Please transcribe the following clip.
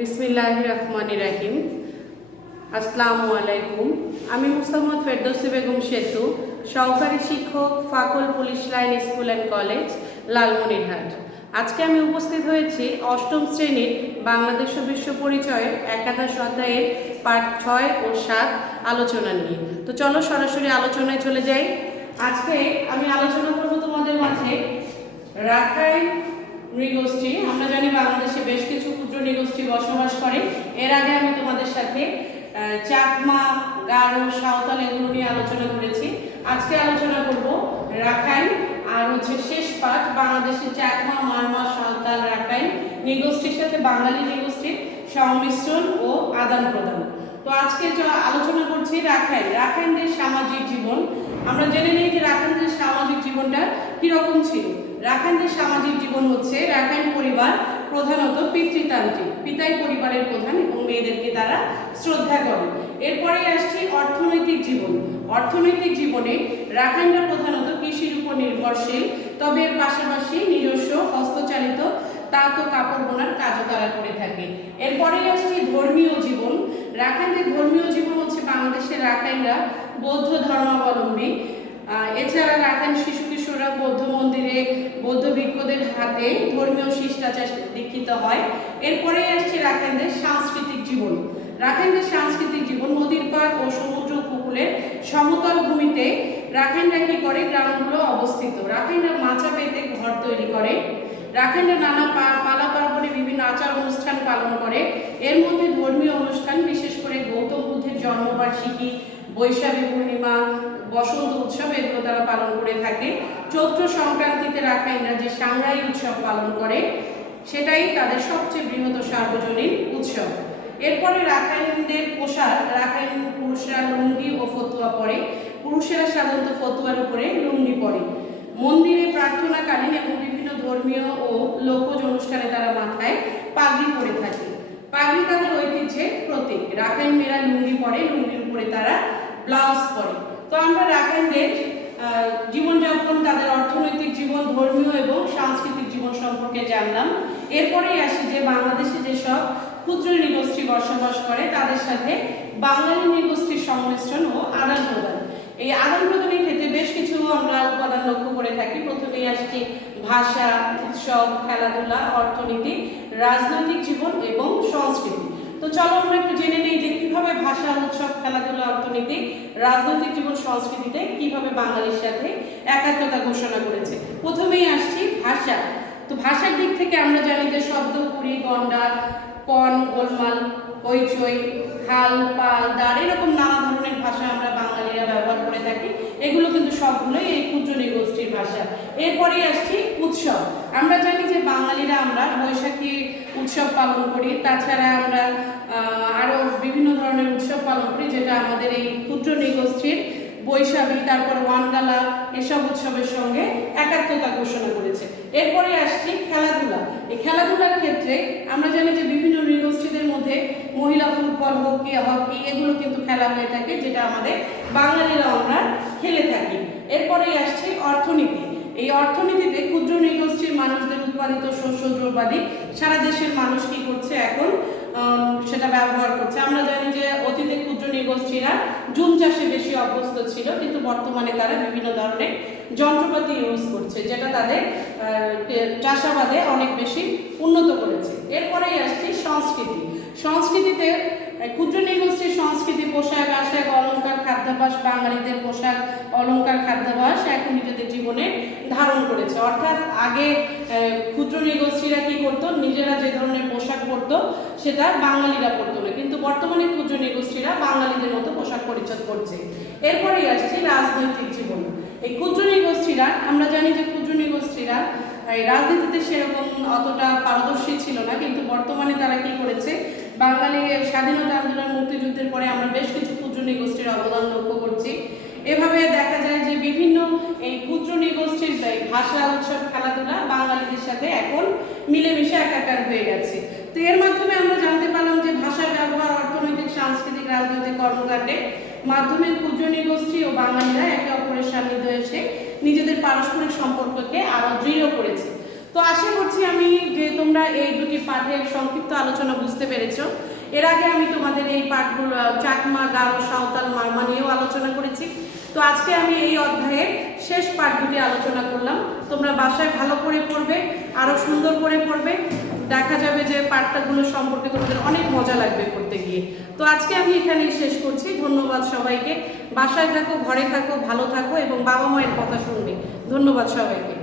বিসমিল্লাহির রহমানির রহিম। আসসালামু আলাইকুম। আমি মুসাম্মদ ফেরদৌসী বেগম সেতু, সহকারী শিক্ষক, ফাকুল police line school and college, Lalmonirhat. আজকে আমি উপস্থিত হয়েছি অষ্টম শ্রেণীর বাংলাদেশ ও বিশ্ব পরিচয়ের একাদশ অধ্যায়ের পাঠ 6 ও 7 আলোচনা নিয়ে। তো চলো সরাসরি আলোচনায় চলে যাই। আজকে আমি আলোচনা করব তোমাদের মাঝে রাখাইন নৃগোষ্ঠী। আমরা জানি বাংলাদেশে বেশ কিছু ক্ষুদ্র নৃগোষ্ঠী বসবাস করে। এর আগে আমি তোমাদের সাথে চাকমা, গারো, সাঁওতাল এগুলো নিয়ে আলোচনা করেছি। আজকে আলোচনা করব রাখাইন, আর শেষ পাঠ বাংলাদেশের চাকমা, মারমা, সাঁওতাল, রাখাইন নৃগোষ্ঠীর সাথে বাঙালি নৃগোষ্ঠীর সংমিশ্রণ ও আদান প্রদান। তো আজকে আলোচনা করছি রাখাইনদের সামাজিক জীবন। আমরা জেনে নিই যে রাখাইনদের সামাজিক জীবনটা কিরকম ছিল। রাখাইনদের সামাজিক জীবন হচ্ছে রাখাইন পরিবার প্রধানত পিতৃতান্ত্রিক, পিতাই পরিবারের প্রধান এবং মেয়েদেরকে তারা শ্রদ্ধা করে। এরপরে আসছে অর্থনৈতিক জীবন। অর্থনৈতিক জীবনে রাখাইনরা প্রধানত কৃষির উপর নির্ভরশীল, তবে এর পাশাপাশি নিজস্ব হস্তচালিত তাঁত ও কাপড় বোনার কাজও তারা করে থাকে। এরপরেই আসছে ধর্মীয় জীবন। রাখাইনদের ধর্মীয় জীবন হচ্ছে বাংলাদেশের রাখাইনরা বৌদ্ধ ধর্মাবলম্বী। এছাড়া রাখাইন শিশু কিশোররা বৌদ্ধ মন্দিরে বৌদ্ধ ভিক্ষুদের হাতে ধর্মীয় শিষ্টাচার দীক্ষিত হয়। এরপরে আসছে রাখাইনদের সাংস্কৃতিক জীবন। রাখাইনদের সাংস্কৃতিক জীবন নদীর পাড় ও সমুদ্র উপকূলের সমতল ভূমিতে রাখাইনরা কি করে, গ্রামগুলো অবস্থিত। রাখাইনরা মাচা পেতে ঘর তৈরি করে। রাখাইনরা নানা পালা পার্বণে বিভিন্ন আচার অনুষ্ঠান পালন করে। এর মধ্যে ধর্মীয় অনুষ্ঠান, বিশেষ করে গৌতম বুদ্ধের জন্মবার্ষিকী, বৈশাখী পূর্ণিমা, বসন্ত উৎসব এগুলো তারা পালন করে থাকে। চৈত্র সংক্রান্তিতে রাখাইনরা যে সাংরাই উৎসব পালন করে, সেটাই তাদের সবচেয়ে বৃহৎ সার্বজনীন উৎসব। এরপরে রাখাইনদের পোশাক, রাখাইন পুরুষরা লুঙ্গি ও ফতুয়া পরে। পুরুষেরা সাধারণত ফতুয়ার উপরে লুঙ্গি পরে। মন্দিরে প্রার্থনাকালীন এবং বিভিন্ন ধর্মীয় ও লোকজ অনুষ্ঠানে তারা মাথায় পাগড়ি পরে থাকে। পাগড়ি তাদের ঐতিহ্যের প্রতীক। রাখাইন মেয়েরা লুঙ্গি পরে, লুঙ্গির উপরে তারা ব্লাউজ পরে। তো আমরা রাখাইনদের জীবনযাপন, তাদের অর্থনৈতিক জীবন, ধর্মীয় এবং সাংস্কৃতিক জীবন সম্পর্কে জানলাম। এরপরেই আসি যে বাংলাদেশে যেসব ক্ষুদ্র নৃগোষ্ঠী বসবাস করে তাদের সাথে বাঙালি নৃগোষ্ঠীর সংমিশ্রণ ও আদান প্রদান। এই আদান প্রদানের ক্ষেত্রে বেশ কিছু আমরা উপাদান লক্ষ্য করে থাকি। প্রথমেই আসছে ভাষা, উৎসব, খেলাধুলা, অর্থনীতি, রাজনৈতিক জীবন এবং সংস্কৃতি। তো চলো আমরা একটু জেনে নিই যে কিভাবে ভাষা, উৎসব, খেলাধুলা, অর্থনীতি, রাজনৈতিক জীবন, সংস্কৃতিতে কিভাবে বাঙালির সাথে একাত্মতা ঘোষণা করেছে। প্রথমেই আসছি ভাষা। তো ভাষার দিক থেকে আমরা জানি যে শব্দ, কুড়ি, গন্ডা, পণ, গোলমাল, হইচই, হাল, পাল, দাঁড় এরকম নানা ধরনের ভাষা আমরা বাঙালিরা ব্যবহার করে থাকি। এগুলো কিন্তু সবগুলোই এই ক্ষুদ্র নৃগোষ্ঠীর ভাষা। এরপরেই আসছি উৎসব। আমরা জানি যে বাঙালিরা আমরা বৈশাখী উৎসব পালন করি, তাছাড়া আমরা আরও বিভিন্ন ধরনের উৎসব পালন করি, যেটা আমাদের এই ক্ষুদ্র নৃগোষ্ঠীর বৈশাখী, তারপর ওয়ানগালা এসব উৎসবের সঙ্গে একাত্মতা ঘোষণা করেছে। এরপরে আসছি খেলাধুলা। এই খেলাধুলার ক্ষেত্রে আমরা জানি যে বিভিন্ন নৃগোষ্ঠীদের মধ্যে মহিলা ফুটবল, হকি এগুলো কিন্তু খেলা হয়ে থাকে, যেটা আমাদের বাঙালিরা আমরা খেলে থাকি। এরপরেই আসছে অর্থনীতি। এই অর্থনীতিতে ক্ষুদ্র নৃগোষ্ঠীর মানুষদের উৎপাদিত শস্য দ্রব্যাদি সারা দেশের মানুষ কি করছে, এখন সেটা ব্যবহার করছে। আমরা জানি যে অতীতে ক্ষুদ্র নৃগোষ্ঠীরা জুম চাষে বেশি অভ্যস্ত ছিল, কিন্তু বর্তমানে তারা বিভিন্ন ধরনের যন্ত্রপাতি ইউজ করছে, যেটা তাদের চাষাবাদে অনেক বেশি উন্নত করেছে। এরপরেই আসছে সংস্কৃতি। সংস্কৃতিতে ক্ষুদ্র নৃগোষ্ঠীর সংস্কৃতি, পোশাক আশাক, অলংকার, খাদ্যাভ্যাস, বাঙালিদের পোশাক, অলংকার, খাদ্যাভ্যাস এখন নিজেদের জীবনে ধারণ করেছে। অর্থাৎ আগে ক্ষুদ্র নৃগোষ্ঠীরা কি করতো, নিজেরা যে ধরনের পোশাক পরতো সেটা বাঙালিরা পরতো না, কিন্তু বর্তমানে ক্ষুদ্র নৃগোষ্ঠীরা বাঙালিদের মতো পোশাক পরিচ্ছদ করছে। এরপরেই আসছে রাজনৈতিক জীবন। এই ক্ষুদ্র নৃগোষ্ঠীরা, আমরা জানি যে ক্ষুদ্র নৃগোষ্ঠীরা এই রাজনীতিতে সেরকম অতটা পারদর্শী ছিল না, কিন্তু বর্তমানে তারা কি করেছে, বাঙালি স্বাধীনতা আন্দোলন, মুক্তিযুদ্ধের পরে আমরা বেশ কিছু ক্ষুদ্র নৃগোষ্ঠীর অবদান লক্ষ্য করছি। এভাবে দেখা যায় যে বিভিন্ন এই ক্ষুদ্র নৃগোষ্ঠীর ভাষা, উৎসব, খেলাধুলা বাঙালিদের সাথে এখন মিলেমিশে একাকার হয়ে গেছে। তো এর মাধ্যমে আমরা জানতে পারলাম যে ভাষার ব্যবহার অর্থনৈতিক, সাংস্কৃতিক, রাজনৈতিক কর্মকাণ্ডে মাধ্যমে ক্ষুদ্র নৃগোষ্ঠী ও বাঙালিরা একে অপরের সান্নিধ্যে এসে নিজেদের পারস্পরিক সম্পর্ককে আরো দৃঢ় করেছে। তো তো আশা করছি আমি যে তোমরা এই দুটি পাঠের সংক্ষিপ্ত আলোচনা বুঝতে পেরেছো। এর আগে আমি তোমাদের এই পাঠগুলো চাকমা, গারো, সাঁওতাল, মারমা নিয়েও আলোচনা করেছি। তো আজকে আমি এই অধ্যায়ের শেষ পাঠ দুটি আলোচনা করলাম। তোমরা বাসায় ভালো করে পড়বে, আরও সুন্দর করে পড়বে। দেখা যাবে যে পাঠটাগুলো সম্পর্কে তোমাদের অনেক মজা লাগবে পড়তে গিয়ে। তো আজকে আমি এখানেই শেষ করছি। ধন্যবাদ সবাইকে। বাসায় থাকো, ঘরে থাকো, ভালো থাকো এবং বাবা মায়ের কথা শুনবে। ধন্যবাদ সবাইকে।